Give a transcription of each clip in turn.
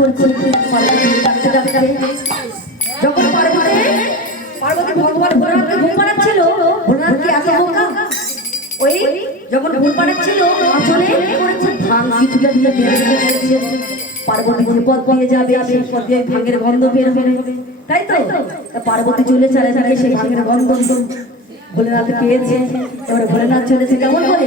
করছে যখন পার্বতী ভগবান ভোলানাথকে ঘুম পাড়াচ্ছিল, ভোলানাথ কি এত বোকা? ওই যখন ঘুম পাড়াচ্ছিল চলে করেছে ভাঙ কিছুটা দিয়ে বের করেছে। পার্বতী যে পথ পেয়ে যাবে সেই পথ দিয়ে ভাঙের গন্ধ বের হবে, তাই তো? পার্বতী চলে চলে যাবে সেই ভাঙের গন্ধ ভোলেনাথ পেয়েছে। এবারে ভোলেনাথ চলেছে কেমন করে?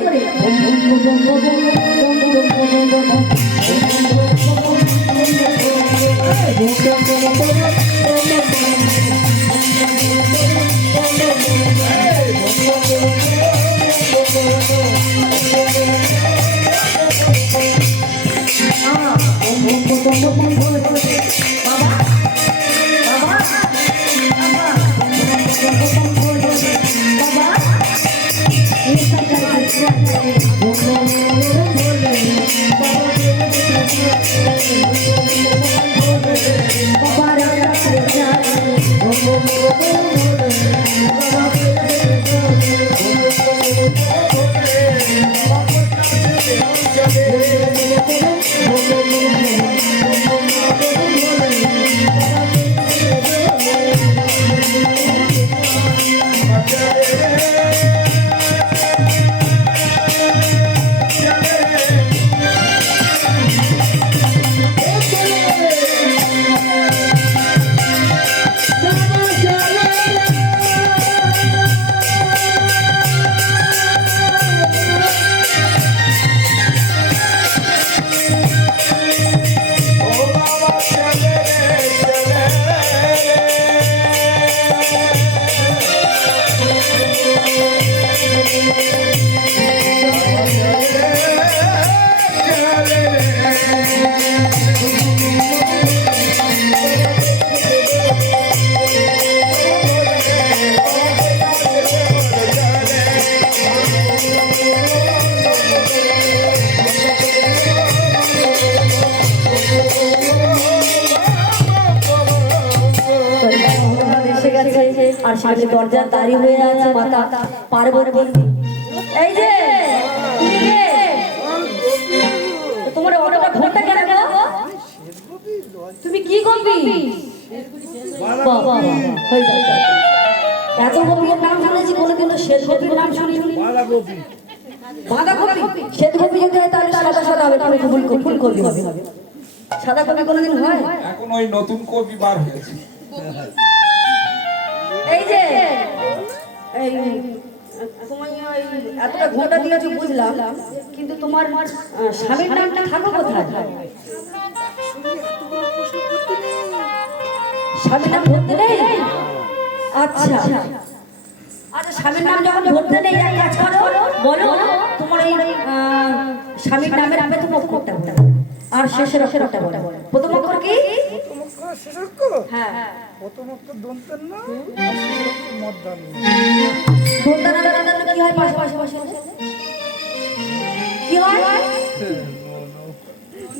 আর সামনে দরজার দাঁড়িয়ে হয়ে আছে মাতা পার্বতী। এই যে তোমার অটোটা ঘন্টা কেন গেল? তুমি কি করবি? এত গোপীর নাম শুনেছি, কোনোদিন তো শ্বেত গোপীর নাম শুনি। বাঁধাকপি শ্বেত গোপী যদি হয় তাহলে সাদা সাদা হবে, তাহলে ফুলকপি হবে। সাদা কপি কোনোদিন হয়? এখন ওই নতুন কপি বার হয়েছে। এই যে তোমায় এতটা ঘন্টা দিয়েছো বুঝলাম, কিন্তু তোমার স্বামীর নামটা থাকো কোথায়? স্বামীর নাম ধরতে নেই? আচ্ছা আচ্ছা, স্বামীর নাম যখন ধরতে নেই এক কাজ করো, বলো তোমার এই স্বামীর নামের আগে তুমি অক্ষরটা বলো আর শেষের অক্ষরটা বলো। প্রথম অক্ষর কি? হ্যাঁ প্রথম অক্ষর দন্তের না, মধ্যাহ্ন। দন্তানা কি হয়? পাশে কি হয়?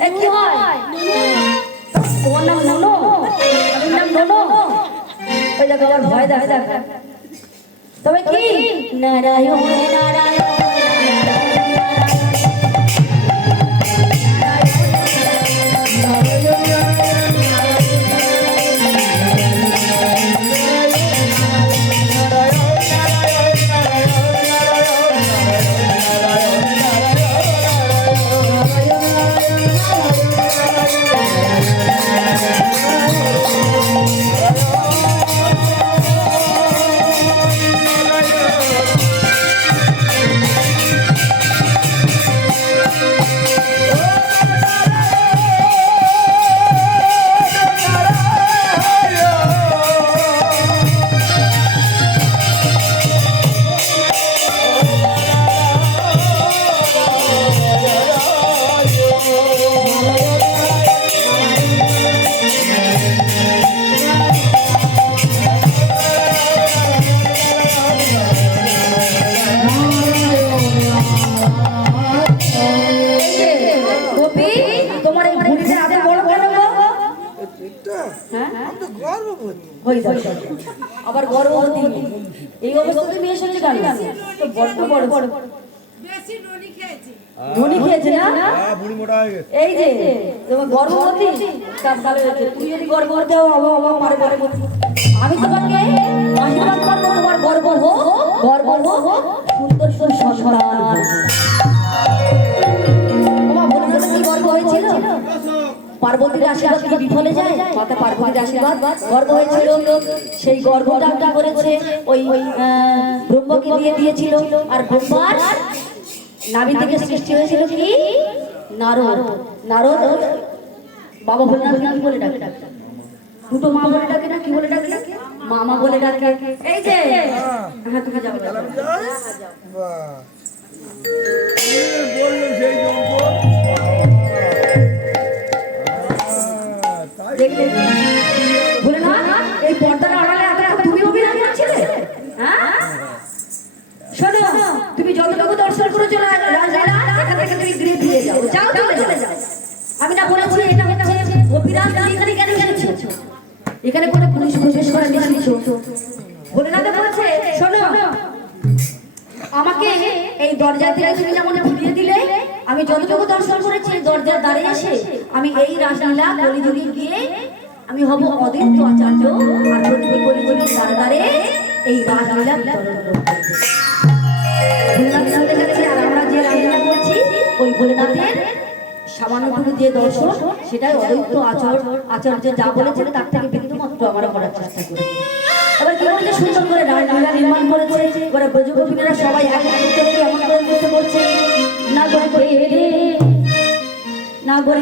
এ কি হয়? তোমার নাম ননো? আমার নাম ননো? ওই দেখো আমার ভয় দেখা। তবে কি? নারায়ণ নারায়ণ আবার গর্ভবতী এই অবস্থাতে মেয়ে এসেছে কেন? তো বড় বেশি ননি খেয়েছে। ধনী খেয়েছে না? বুড়ি মোটা হয়ে গেছে। এই যে তোমার গর্ভবতী, তা ভালো হয়েছে। তুমি যদি গর্ভবতী হও, আমার পরে আমি তোমাকে আশীর্বাদ করবো, তোমার গর্ব হোক, সুন্দর সুন্দর সন্তান। তোমার বলতে কি গর্ব হয়েছিল? পার্বতীর আশীর্বাদ কি বিফলে যায়? মাতা পার্বতীর আশীর্বাদ গর্ব হয়েছিল। সেই গর্ভটা কি করেছে? ওই ব্রহ্মকে দিয়ে দিয়েছিল। আর ব্রহ্মার নাভি থেকে সৃষ্টি হয়েছিল কি? নারদ। নারদ বাবা ভোলেনাথ কি বলে ডাকে? দুটো মা বলে ডাকে না? কি বলে ডাকে? মামা বলে ডাকে। এই যে হ্যাঁ, তুমি যাবে। বাহ। বললো সেই জঙ্গল। দেখলে ভোলেনাথ এই পর্দার আড়ালে এত তুমি অভিনয় করছিলে? হ্যাঁ, শোনো, তুমি যতটুকু দর্শন করেছো রাজলীলা, এখান থেকে তুমি গৃহে ফিরে যাও। যাও, চলে যাও। আমি না বলেছি এটা হচ্ছে গোপীরাজ, তুমি এখানে কেন এসেছো? এখানে কোনো পুলিশ প্রবেশ করা নিষিদ্ধ। ভোলেনাথ বলেছে, শোনো, আমাকে এই দরজা থেকে তুমি যেমন ফিরিয়ে দিলে, আমি যতটুকু দর্শন করেছি এই দরজার দ্বারে এসে আমি এই রাসলীলা কলিযুগে গিয়ে আমি হব অদ্বৈত আচার্য, আর প্রতিটি কলিযুগের দ্বারে দ্বারে এই রাসলীলা বিতরণ করব। ভোলেনাথ চলে গেছে, আর আমরা যে রাসলীলা করছি ওই ভোলেনাথের সামান্যটুকু যে দর্শন, সেটাই অদ্বৈত আচার্য যা বলেছেন তার থেকে বিন্দুমাত্র আমরা করার চেষ্টা করি। এবার কি বলছে? সুন্দর করে রাসলীলা নির্মাণ করেছে। এবার ব্রজগোপীরা সবাই একত্রিত হয়ে এমন করে নৃত্য করছে, না করে রে, না করে